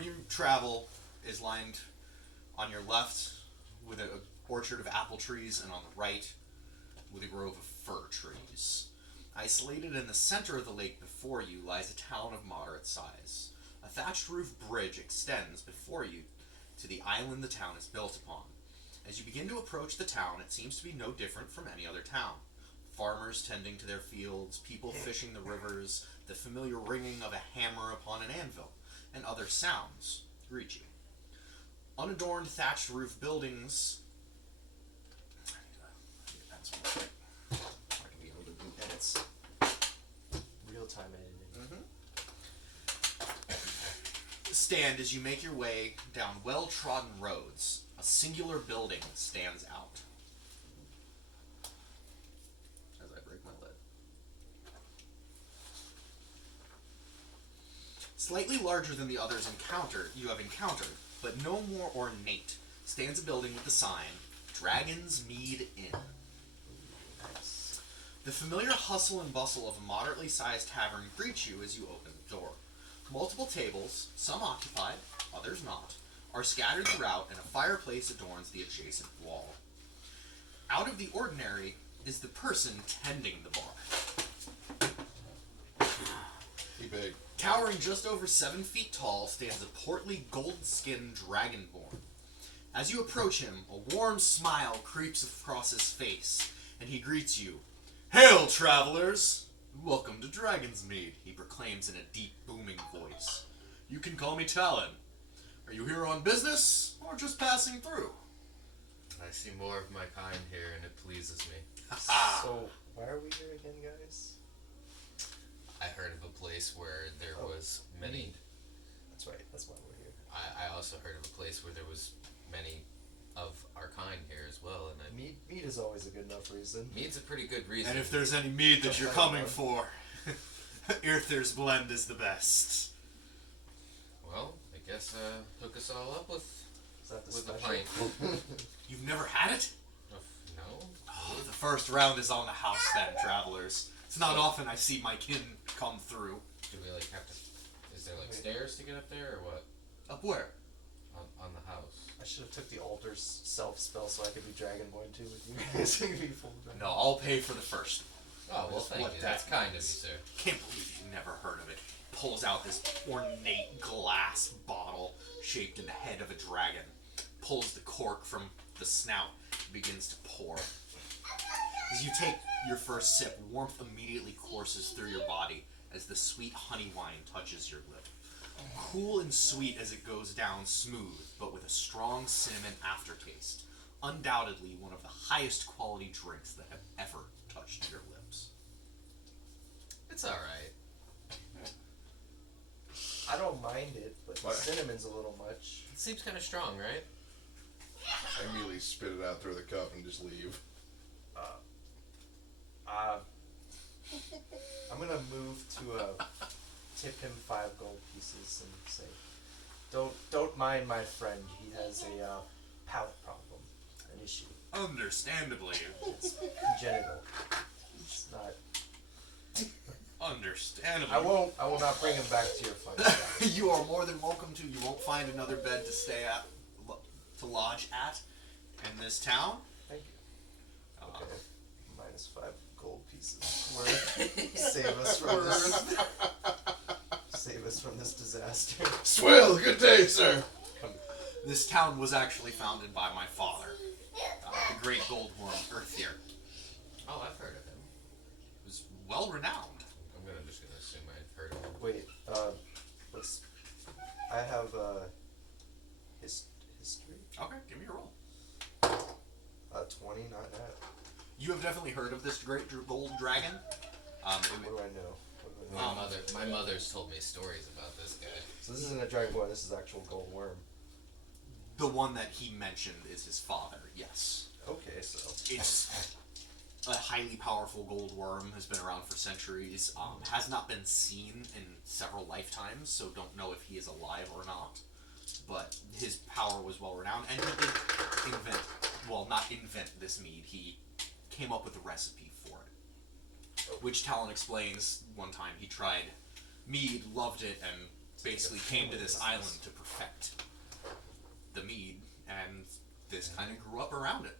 road you travel is lined on your left with an orchard of apple trees, and on the right with a grove of fir trees. Isolated in the center of the lake before you lies a town of moderate size. A thatched roof bridge extends before you to the island the town is built upon. As you begin to approach the town, it seems to be no different from any other town. Farmers tending to their fields, people fishing the rivers, the familiar ringing of a hammer upon an anvil, and other sounds greet you. Unadorned thatched roof buildings. I can be able to do edits. Real-time editing. Stand as you make your way down well-trodden roads. A singular building stands out. As I break my lid. Slightly larger than the others you have encountered, but no more ornate, stands a building with the sign, Irthirs Mead Inn. Nice. The familiar hustle and bustle of a moderately sized tavern greets you as you open the door. Multiple tables, some occupied, others not, are scattered throughout, and a fireplace adorns the adjacent wall. Out of the ordinary is the person tending the bar. He big. Towering just over 7 feet tall stands a portly, gold-skinned dragonborn. As you approach him, a warm smile creeps across his face, and he greets you. "Hail, travelers! Welcome to Dragon's Mead," he proclaims in a deep, booming voice. "You can call me Talon. Are you here on business, or just passing through?" I see more of my kind here, and it pleases me. So, why are we here again, guys? I heard of a place where there was many. Mead. That's right. That's why we're here. I also heard of a place where there was many of our kind here as well, and Mead is always a good enough reason. Mead's a pretty good reason. And if there's any mead that you're coming for, Irthir's blend is the best. Well, I guess hook us all up with Is that the a special? pint. You've never had it? No. Oh, the first round is on the house then, travelers. It's not often I see my kin come through. Do we have to? Is there stairs to get up there, or what? Up where? On the house. I should have took the altar's self spell so I could be Dragonborn too with you guys. So you could be full dragon. No, I'll pay for the first. Oh, well, That's thank what you. that That's kind of you, means. sir. Can't believe you've never heard of it. Pulls out this ornate glass bottle shaped in the head of a dragon. Pulls the cork from the snout and begins to pour. As you take your first sip, warmth immediately courses through your body as the sweet honey wine touches your lip. Cool and sweet as it goes down smooth, but with a strong cinnamon aftertaste. Undoubtedly one of the highest quality drinks that have ever touched your lips. It's all right. I don't mind it, but What? the cinnamon's a little much. It seems kind of strong, right? I immediately spit it out through the cup and just leave. I'm gonna move to tip him 5 gold pieces and say, "Don't mind my friend. He has a palate problem, an issue. Understandably. It's congenital. It's not. Understandably. I will not bring him back to your fight. You are more than welcome to. You won't find another bed to stay at, to lodge at, in this town. Thank you. Okay. -5 gold pieces. Worth. Save us from this disaster. Swill, good day, sir. This town was actually founded by my father, the great goldworm Irthir. Oh, I've heard of him. It was well renowned. I'm just gonna assume I've heard of him. Wait. I have history. Okay, give me a roll. 20, not that. You have definitely heard of this great gold dragon. What do I know? My mother's told me stories about this guy. So this isn't a dragonborn. This is actual gold worm. The one that he mentioned is his father. Yes. Okay, so It's a highly powerful gold worm, has been around for centuries, has not been seen in several lifetimes, so don't know if he is alive or not. But his power was well renowned, and he did not invent this mead, he came up with a recipe for it. Which Talon explains one time he tried mead, loved it, and basically came to this island to perfect the mead, and this kind of grew up around it.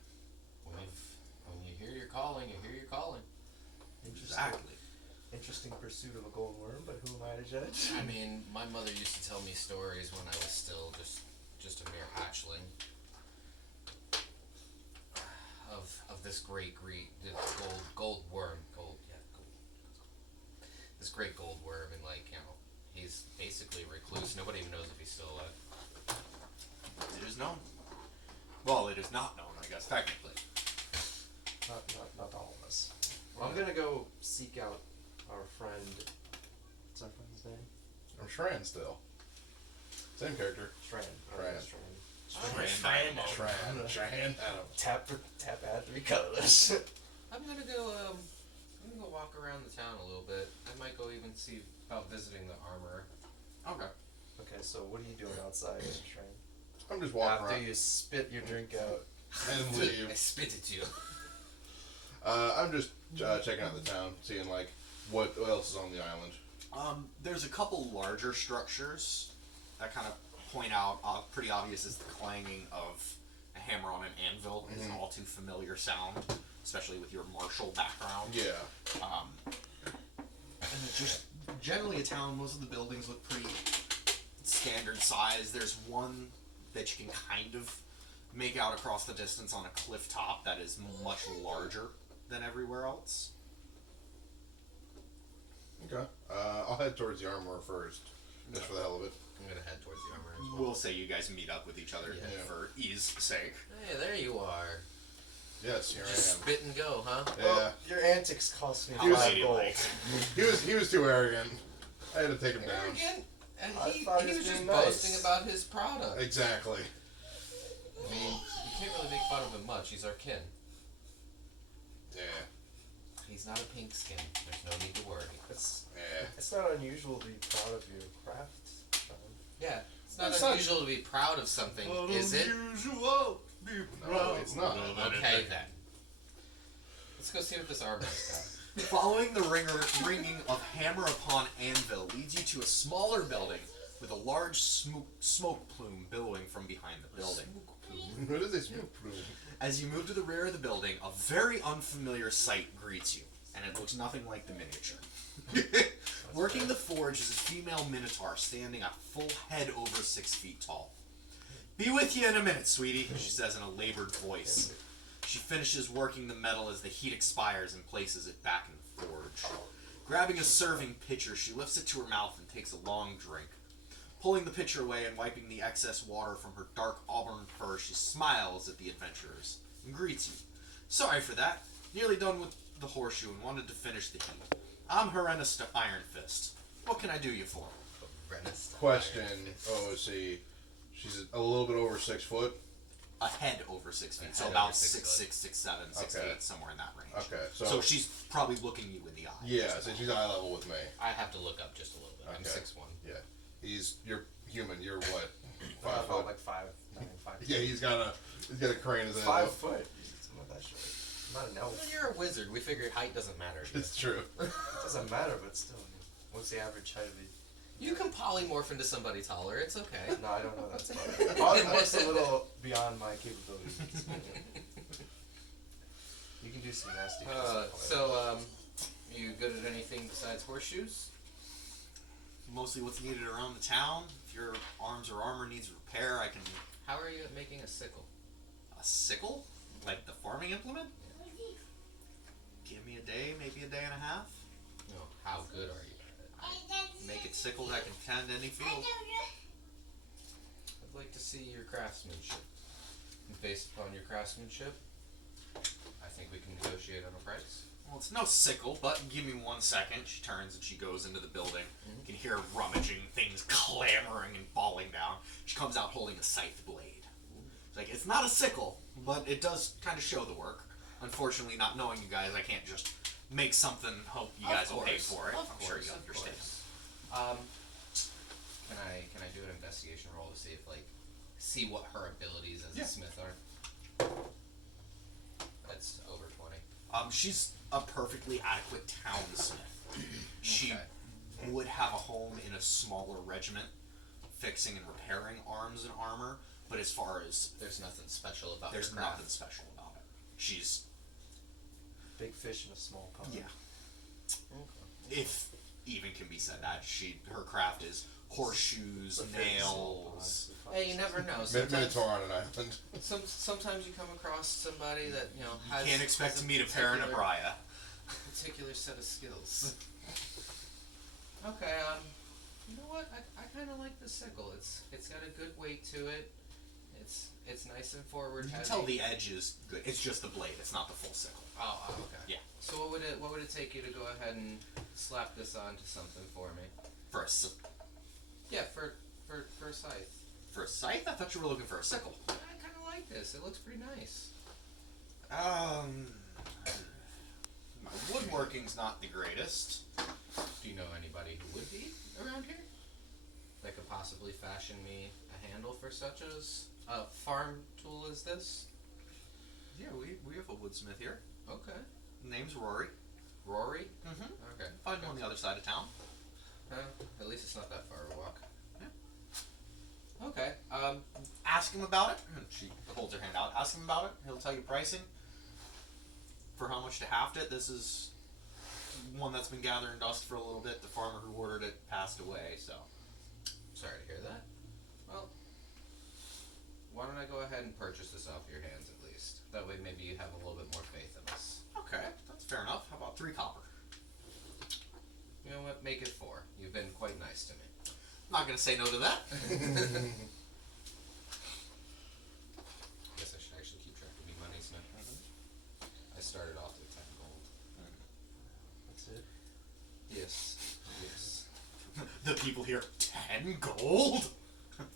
When you hear your calling, you hear your calling. Exactly. Interesting pursuit of a gold worm, but who am I to judge? I mean, my mother used to tell me stories when I was still just a mere hatchling of this great gold worm, this great gold worm, and like, you know, he's basically a recluse. Nobody even knows if he's still alive. It is known. Well, it is not known, I guess, technically. Not all of us. Well, I'm gonna go seek out our friend. What's our friend's name? I'm Shran still. Same character. Shran. Shran. Shran. Tap add 3 colors. I'm gonna go walk around the town a little bit. I might go even see about visiting the armorer. Okay. Okay, so what are you doing outside, Shran? I'm just walking After around you spit your drink out. and leave. I spit at you. I'm just checking out the town, seeing like what else is on the island. There's a couple larger structures that kind of point out, pretty obvious is the clanging of a hammer on an anvil is an all too familiar sound, especially with your martial background. Yeah. And it's just generally a town, most of the buildings look pretty standard size. There's one that you can kind of make out across the distance on a cliff top that is much larger than everywhere else. Okay. I'll head towards the armorer first, just for the hell of it. I'm gonna head towards the armorer as well. We'll say you guys meet up with each other Yeah. for ease sake. Hey, there you are. Yes, here Just I am. spit and go, huh? Yeah. Well, your antics cost me How 5 gold. ladylike. He was too arrogant. I had to take him down. Arrogant, and I he thought he was was just being nice. boasting about his product. Exactly. I mean, you can't really make fun of him much. He's our kin. Yeah. He's not a pink skin. There's no need to worry. Yeah. It's not unusual to be proud of your craft, Sean. Yeah, it's not It's not- unusual to be proud of something, is it? Unusual. Be No, it's not. Okay then. Let's go see what this armor's got. Following the ringing of hammer upon anvil leads you to a smaller building with a large smoke plume billowing from behind the building. What is this? As you move to the rear of the building, a very unfamiliar sight greets you, and it looks nothing like the miniature. Working the forge is a female minotaur standing a full head over 6 feet tall. "Be with you in a minute, sweetie," she says in a labored voice. She finishes working the metal as the heat expires and places it back in the forge. Grabbing a serving pitcher, she lifts it to her mouth and takes a long drink. Pulling the pitcher away and wiping the excess water from her dark auburn fur, she smiles at the adventurers and greets you. "Sorry for that. Nearly done with the horseshoe and wanted to finish the heat. I'm Herenna Iron Fist. What can I do you for?" Question. Oh, she's a little bit over 6 foot. A head over 6 feet, so head about over 6 6'6", 6'7", 6 Okay. feet, somewhere in that range. Okay, So so she's probably looking you in the eye. yeah, so she's eye level with me. I have to look up just a little bit. I'm Okay. 6'1". Yeah, you're human. You're what? About 5 foot. like 5'9", Yeah, he's got a crane as a 5 foot. I'm not that short. I'm not an elf. Well, you're a wizard. We figured height doesn't matter. It's true. It doesn't matter, but still. What's the average height of the... You can polymorph into somebody taller. It's okay. No, I don't know that spot. Polymorph's a little beyond my capabilities. You can do some nasty You good at anything besides horseshoes? Mostly what's needed around the town. If your arms or armor needs repair, I can... How are you at making a sickle? A sickle? Like the farming implement? Give me a day, maybe a day and a half. No. How good are you at it? Make it sickle that can tend any field. I'd like to see your craftsmanship. And based upon your craftsmanship, I think we can negotiate on a price. Well, it's no sickle, but give me 1 second. She turns and she goes into the building. You can hear rummaging, things clamoring and falling down. She comes out holding a scythe blade. It's like, it's not a sickle, but it does kind of show the work. Unfortunately, not knowing you guys, I can't just make something, hope you guys will pay for it. I'm sure you understand. Can I do an investigation roll to see if see what her abilities as Yeah. a smith are? That's over 20. She's a perfectly adequate townsmith. She Okay. would have a home in a smaller regiment, fixing and repairing arms and armor. But as far as There's nothing special about there's her craft. nothing special about it. She's Big fish in a small pond. yeah, Okay. if even can be said that her craft is horseshoes, It's a very small pond, nails. so probably Hey, you just- never know. Minotaur on an island. Sometimes you come across somebody that has. Can't expect has to meet a parent of particular- Brya. particular set of skills. Okay, you know what? I kind of like the sickle. It's got a good weight to it. It's nice and forward. You can heavy. tell the edge is good. It's just the blade. It's not the full sickle. Oh, okay. Yeah. So what would it take you to go ahead and slap this onto something for me? For Yeah, for a scythe. a scythe, I thought you were looking for a sickle. I kind of like this. It looks pretty nice. My woodworking's not the greatest. Do you know anybody who would be around here that could possibly fashion me a handle for such a farm tool as this? Yeah, we have a woodsmith here. Okay. Name's Rory. Rory? Mm-hmm. Okay. Find him on the other side of town. At least it's not that far of a walk. Yeah. Okay. Ask him about it. She holds her hand out. Ask him about it. He'll tell you pricing. For how much to haft it. This is one that's been gathering dust for a little bit. The farmer who ordered it passed away, so. Sorry to hear that. Well, why don't I go ahead and purchase this off your hands at least? That way maybe you have a little bit more faith in us. Okay, that's fair enough. How about 3 copper? You know what? Make it 4. You've been quite nice to me. Not gonna say no to that. Guess I should actually keep track of your money, Smith. I started off with 10 gold. That's it. Yes. Yes. The people here, 10 gold?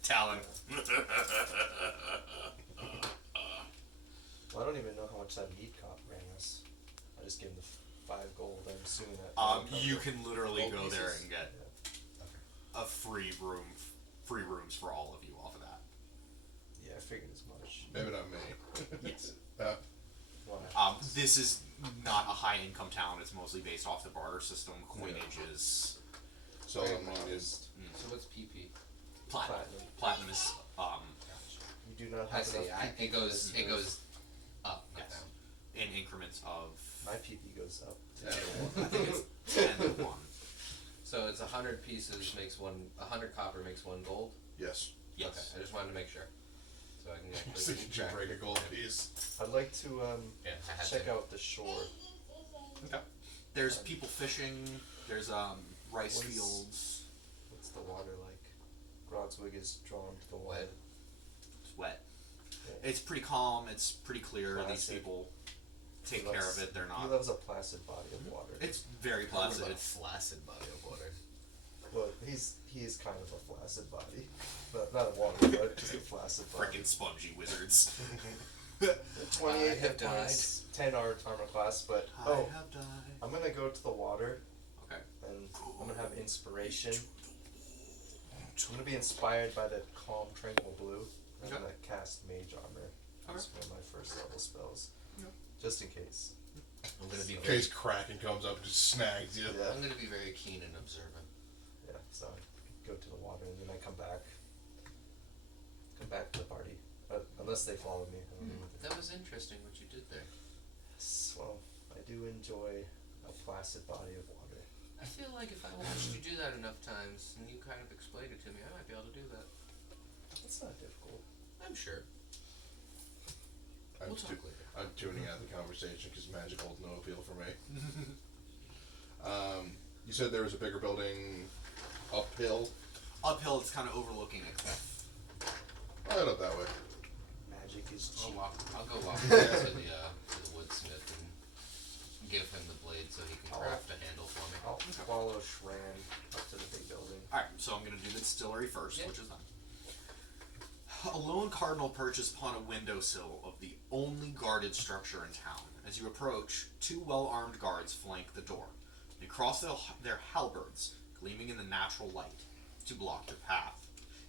Talon. Well, I don't even know how much that meat cop rang us. I just gave him the 5 gold. I'm assuming that. You can literally Gold go there pieces? and get a free rooms for all of you off of that. Yeah, I figured as much. Maybe not me. Yes. Why? This is not a high income town. It's mostly based off the barter system. Coinage is So Very I'm not modest. So what's PP? platinum. Platinum. Platinum is Gotcha. You do not I have see. enough PP It goes. for It this goes up, not Yes. down. in increments of. My PP goes up. Yeah. I think it's 10 to 1. So it's 100 pieces makes 100 copper makes 1 gold. Yes. Yes. Okay. I just wanted to make sure, so I can So actually you keep track. break a gold piece. I'd like to Yeah, I had check to. out the shore. Okay. There's people fishing. There's rice What is- fields. What's the water like? Grogswig is drawn to the water. Wet. It's wet. Yeah. It's pretty calm. It's pretty clear. These Placid. people take He care loves- of it. They're He not. loves a placid body of water. It's very What placid. about a It's flaccid body of water? Well, he is kind of a flaccid body, but not of water, but just a flaccid body. freaking spongy wizards. 28 I have hit points, 10 armor class, but I have died. I'm gonna go to the water Okay. and I'm gonna have inspiration. I'm gonna be inspired by the calm, tranquil blue. I'm Okay. gonna cast mage armor. It's Okay. one of my first level spells, Okay. just in case. I'm gonna be In very. case Kraken comes up and just snags you. Yeah. I'm gonna be very keen and observant. Yeah, so I go to the water and then I come back to the party. Unless they follow me. I don't know what they That was interesting what you did there. Yes, well, I do enjoy a placid body of water. I feel like if I watched you do that enough times and you kind of explained it to me, I might be able to do that. It's not difficult. I'm sure. I'm, We'll talk later. I'm tuning out the conversation because magic holds no appeal for me. You said there was a bigger building uphill. Uphill, it's kind of overlooking a cliff. I'll head up that way. Magic is cheap. I'll go walk over to the woodsmith and give him the blade so he can craft a handle for me. I'll follow Shran up to the big building. Alright, so I'm going to do the distillery first, Yeah. which is done. A lone cardinal perches upon a windowsill of the only guarded structure in town. As you approach, 2 well-armed guards flank the door. They cross their halberds, gleaming in the natural light, to block the path.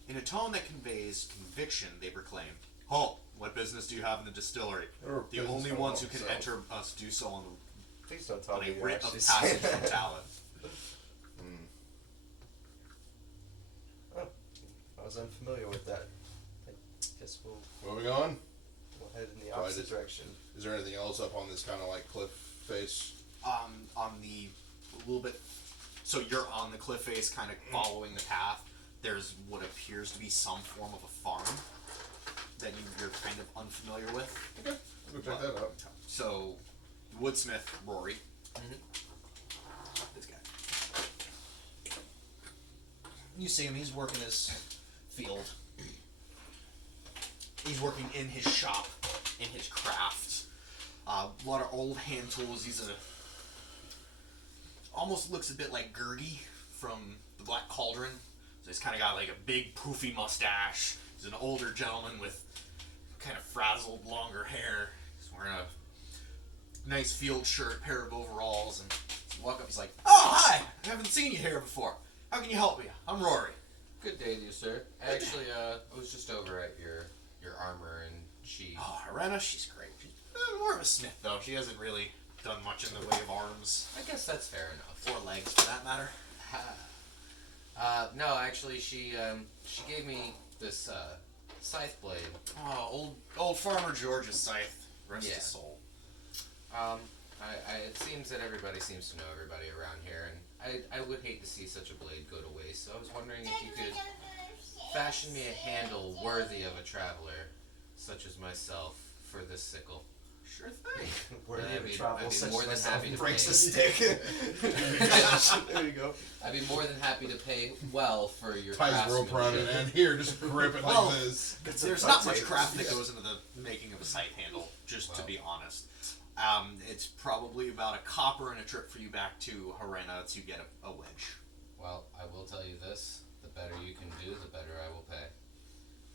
In a tone that conveys conviction, they proclaim, "Halt! What business do you have in the distillery? Or The business only from ones who home, can so- enter us do so on Please don't tell a me you writ of actually passage say from that. Talon." I was unfamiliar with that. I guess we'll Moving on. head in the Well, I opposite just- direction. Is there anything else up on this kind of like cliff face? On the little bit, so you're on the cliff face, kind of following the path. There's what appears to be some form of a farm that you're kind of unfamiliar with. Okay, we'll check that out. So, Woodsmith Rory. This guy. You see him, he's working his field. He's working in his shop, in his craft. A lot of old hand tools. He's almost looks a bit like Gurgi from the Black Cauldron. So he's kind of got like a big poofy mustache. He's an older gentleman with kind of frazzled, longer hair. He's wearing a nice field shirt, pair of overalls, and walk up. He's like, "Oh, hi! I haven't seen you here before. How can you help me? I'm Rory." Good day to you, sir. Actually, I was just over at your armor, and she... Oh, Irena, she's great. She's more of a smith, though. She hasn't really done much in the way of arms. I guess that's fair enough. Or legs, for that matter. No, actually, she gave me this scythe blade. Oh, old Farmer George's scythe. Rest Yeah. his soul. It seems that everybody seems to know everybody around here, and I would hate to see such a blade go to waste, so I was wondering if you could fashion me a handle worthy of a traveler, such as myself, for this sickle. Sure thing. Worthy I'd of be- travel, I'd be such more as than myself happy to breaks pay. the stick. There you go. I'd be more than happy to pay well for your Ties rope around it, craftsmanship. and here, just grip it like Well, this. There's not much craft that goes into the making of a scythe handle, just to be honest. It's probably about a copper and a trip for you back to Harena to get a wedge. Well, I will tell you this: the better you can do, the better I will pay.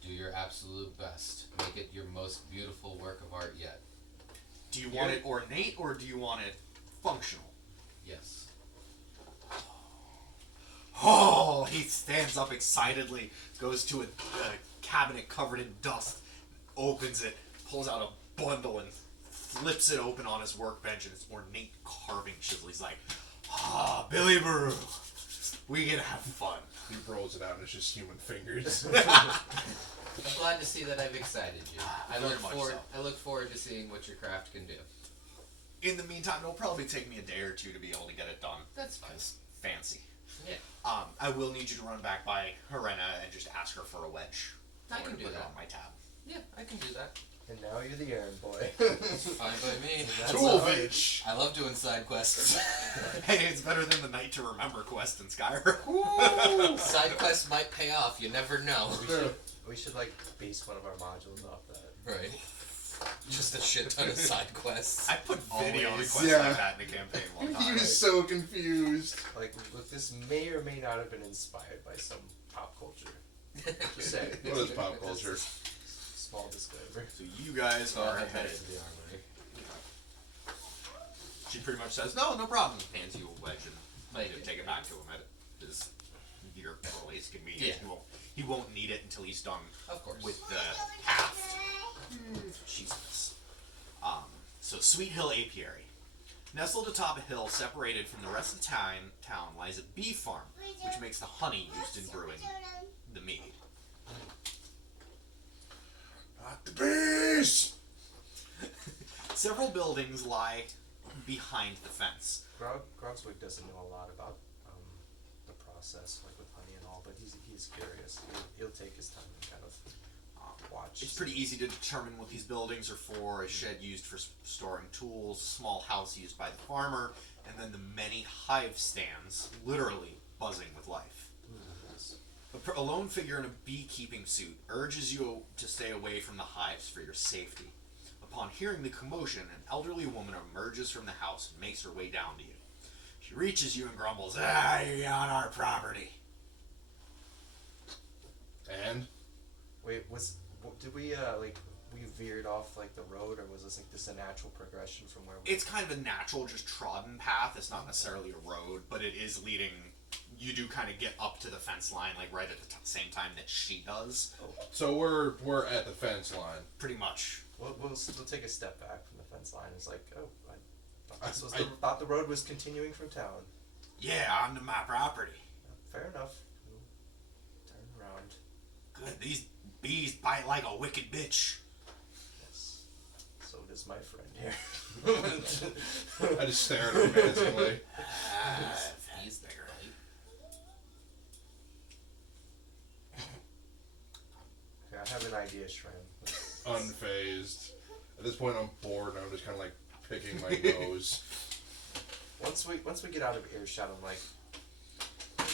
Do your absolute best. Make it your most beautiful work of art yet. Do you want it ornate or do you want it functional? Yes. Oh, he stands up excitedly, goes to a cabinet covered in dust, opens it, pulls out a bundle and flips it open on his workbench, and it's ornate carving chisel. He's like, Billy Brew, we can have fun. He rolls it out, and it's just human fingers. I'm glad to see that I've excited you. Very much so. I look forward to seeing what your craft can do. In the meantime, it'll probably take me a day or two to be able to get it done. That's fine. It's fancy. Yeah. I will need you to run back by Harena and just ask her for a wedge. I I'm can gonna do put it that. on my tab. Yeah, I can do that. And now you're the errand boy. Fine by me. That's Toolvich! I love doing side quests. Hey, it's better than the Night to Remember quest in Skyrim. Side quests might pay off. You never know. We should like base one of our modules off that. Right. Just a shit ton of side quests. I put video on a Always. quest Yeah. like that in a campaign one He time. was so confused. Like, look, this may or may not have been inspired by some pop culture. Just saying. What is pop culture? Small disclaimer. So you guys So I'll are head back headed. to the armory. She pretty much says, no problem. Hands you a wedge and Thank you you. take it back to him at his your earliest convenience. Yeah. He won't need it until he's done Of course. with the haft. Jesus. So Sweet Hill Apiary. Nestled atop a hill separated from the rest of the town lies a bee farm, which makes the honey used in brewing the mead. Not the bees! Several buildings lie behind the fence. Grogswig doesn't know a lot about the process, like with honey and all, but he's curious. He'll take his time and kind of watch. It's pretty easy to determine what these buildings are for. A shed used for storing tools, a small house used by the farmer, and then the many hive stands, literally buzzing with life. A lone figure in a beekeeping suit urges you to stay away from the hives for your safety. Upon hearing the commotion, an elderly woman emerges from the house and makes her way down to you. She reaches you and grumbles, you're on our property. And? Wait, did we we veered off like the road, or was this a natural progression from where we? It's kind of a natural, just trodden path. It's not necessarily a road, but it is leading. You do kind of get up to the fence line, like right at the same time that she does. So we're at the fence line. Pretty much. We'll take a step back from the fence line. It's like, oh, I I- thought the road was continuing from town. Yeah, onto my property. Fair enough. We'll turn around. Good. These bees bite like a wicked bitch. Yes. So does my friend here. I just stare at him menacingly. He's the right. Okay, I have an idea, Shrem. Unfazed. At this point, I'm bored and I'm just kind of like picking my nose. Once we get out of earshot, I'm like,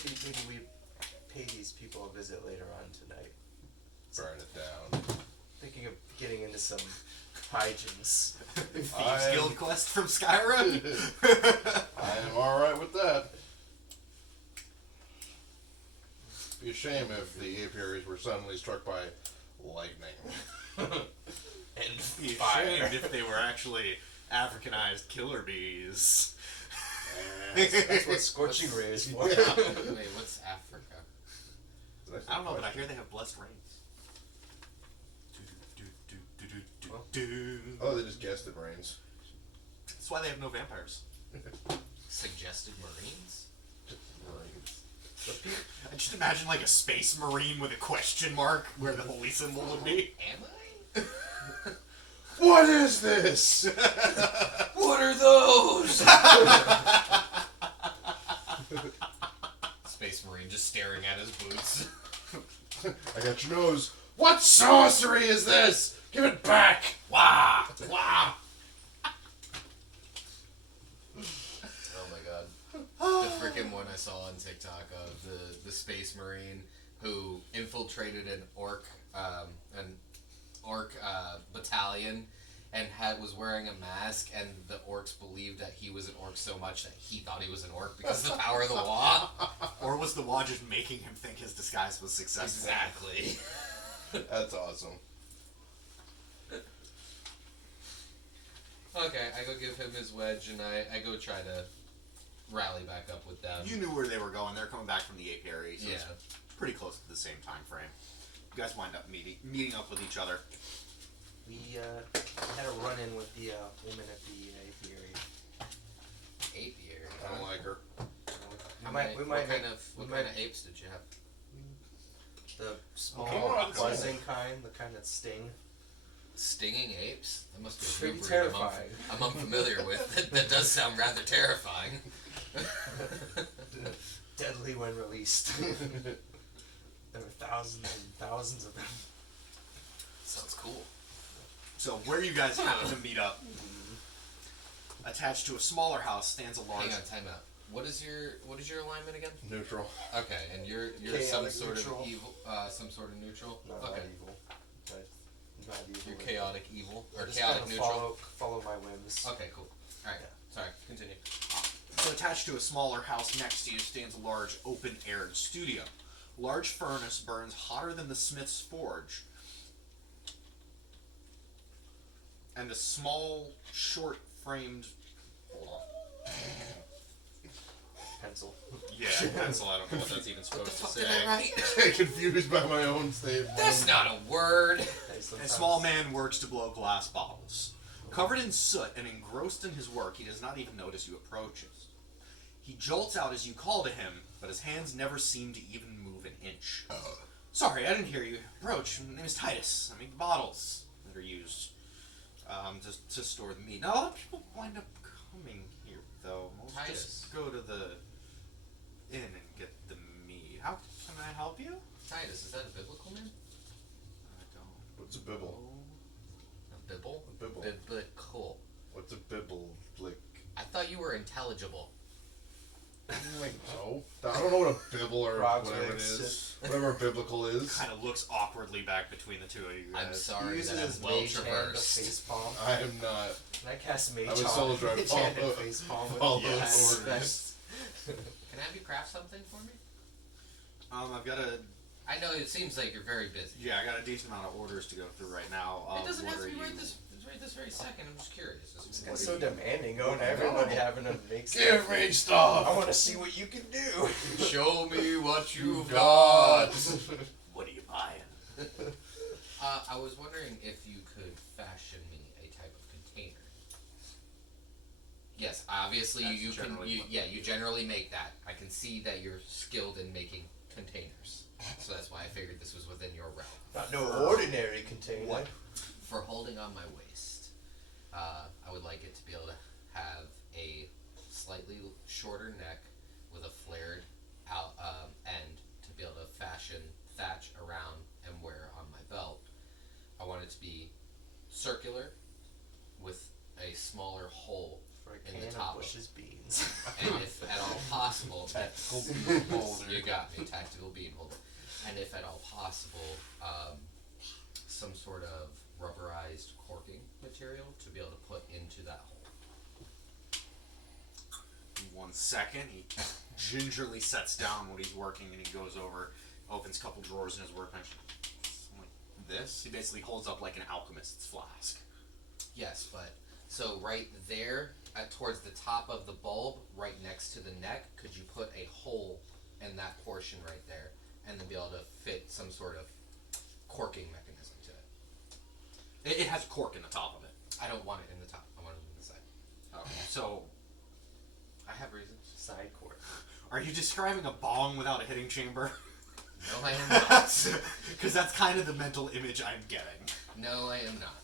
maybe we pay these people a visit later on tonight. Burn it down. Thinking of getting into some hijinks. Thieves Guild quest from Skyrim. I am alright with that. Be a shame if the apiaries were suddenly struck by lightning. And be ashamed if they were actually Africanized killer bees. That's what Scorching Ray is for. Wait, what's Africa? I don't know, but I hear they have blessed rains. Oh, they just guessed it rains. That's why they have no vampires. Suggested Marines? I just imagine like a space marine with a question mark where the holy symbol would be. Am I? What is this? What are those? Space Marine just staring at his boots. I got your nose. What sorcery is this? Give it back! Wah! Wah! Oh my god. The freaking one I saw on TikTok of the Space Marine who infiltrated an orc battalion and was wearing a mask, and the orcs believed that he was an orc so much that he thought he was an orc because of the power of the Wa. Or was the Wa just making him think his disguise was successful? Exactly. That's awesome. Okay, I go give him his wedge, and I go try to rally back up with them. You knew where they were going. They're coming back from the apiary, so Yeah. it's pretty close to the same time frame. You guys wind up meeting up with each other. We had a run-in with the woman at the apiary. Apiary. I don't like her. We might What kind of apes did you have? the small Okay. buzzing kind, the kind that sting. Stinging apes? That must be a Pretty new breed terrifying. I'm unfamiliar with. That does sound rather terrifying. Deadly when released. There were thousands and thousands of them. Sounds cool. So where you guys happen to meet up, attached to a smaller house stands a large. Hang on, time out. What is your alignment again? Neutral. Okay, and you're Chaotic some sort neutral. of evil, some sort of neutral. No, okay, not evil. Not evil. you're chaotic evil or Just chaotic kinda neutral. Follow my whims. Okay, cool. All right, sorry. Continue. So attached to a smaller house next to you stands a large open-aired studio. Large furnace burns hotter than the smith's forge. And a small, short-framed... Hold on. Pencil. Yeah, pencil. I don't know what that's even supposed to say. Did I write? Confused by my own statement. That's not a word. A small man works to blow glass bottles. Covered in soot and engrossed in his work, he does not even notice you approaches. He jolts out as you call to him, but his hands never seem to even move an inch. Sorry, I didn't hear you approach. My name is Titus. I make the bottles that are used to store the meat. Now, a lot of people wind up coming here, though. Most Titus. just go to the inn and get the meat. How can I help you? Titus, is that a biblical name? I don't What's a bibble? know. A bibble? A bibble. Biblical. What's a bibble? Like, I thought you were intelligible. no. I don't know what a bibble or Frogs whatever it legs, is. Whatever biblical is. Kind of looks awkwardly back between the two of you guys. I'm sorry Uses that I'm his well mage hand to traversed. face palm. I am not. Can I cast mage I would on soldier, I'd mage hand and follow- face palm with follow the those yes. orders. Can I have you craft something for me? I've got a I know it seems like you're very busy. I got a decent amount of orders to go through right now. It doesn't what have to are be you- right this very second. I'm just curious. This guy's so demanding, going to everybody having to make Give me I stuff! want to see what you can do. Show me what you've got. What are you buying? I was wondering if you could fashion me a type of container. Yes, obviously That's you can. generally what You generally make that. I can see that you're skilled in making containers. So that's why I figured this was within your realm. Not no ordinary container. What? For holding on my waist, I would like it to be able to have a slightly shorter neck with a flared out end to be able to fashion thatch around and wear on my belt. I want it to be circular with a smaller hole For a in can the top of of Bush's beans. and if at all possible, Tactical bean holder. you got me, tactical bean holder. And if at all possible, some sort of rubberized corking material to be able to put into that hole. 1 second, he gingerly sets down what he's working and he goes over, opens a couple drawers in his workbench. Something like this. He basically holds up like an alchemist's flask. Yes, but so right there, towards the top of the bulb, right next to the neck, could you put a hole in that portion right there, and then be able to fit some sort of corking mechanism to it? It has cork in the top of it. I don't want it in the top. I want it in the side. Okay. So, I have reasons. Side court. are you describing a bong without a hitting chamber? No, I am not. Because that's kind of the mental image I'm getting. No, I am not.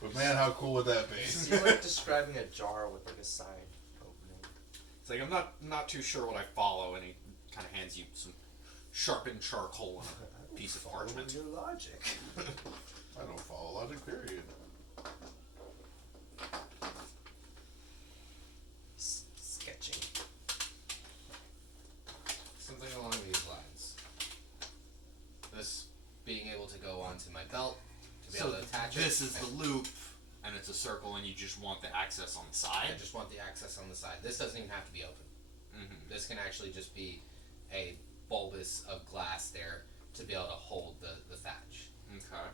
But man, how cool would that be? You're like describing a jar with like a side opening. It's like, I'm not too sure what I follow, and he kind of hands you some sharpened charcoal and a piece of parchment. Your logic. I don't follow logic, period. Sketching. Something along these lines. This being able to go onto my belt, to be So able to attach it. this is the loop, and it's a circle, and you just want the access on the side. I just want the access on the side. This doesn't even have to be open. Mm-hmm. This can actually just be a bulbous of glass there to be able to hold the thatch. Okay.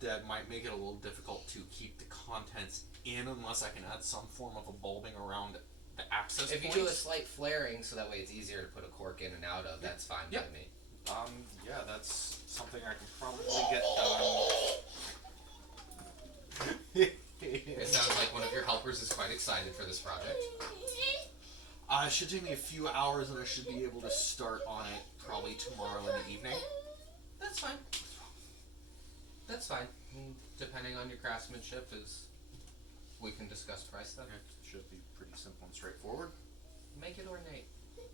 That might make it a little difficult to keep the contents in unless I can add some form of a bulbing around the access If you point. do a slight flaring so that way it's easier to put a cork in and out of, that's fine by Yep. me. Yeah, that's something I can probably get done. It sounds like one of your helpers is quite excited for this project. It should take me a few hours, and I should be able to start on it probably tomorrow in the evening. That's fine. That's fine. Depending on your craftsmanship, we can discuss price then. It should be pretty simple and straightforward. Make it ornate.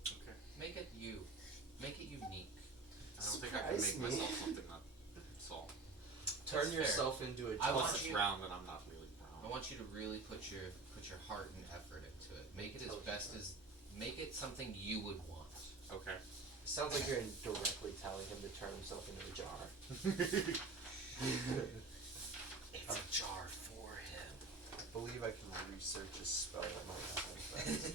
Okay. Make it you. Make it unique. I don't think I can make Surprise me. myself something that's all. Turn That's yourself into a I jar. want Plus it's you- round, and I'm not really I brown. want you to really put your heart and effort into it. Make it as best as. Make it something you would want. Okay. Sounds like you're indirectly telling him to turn himself into a jar. It's a jar for him. I believe I can research a spell that might have that.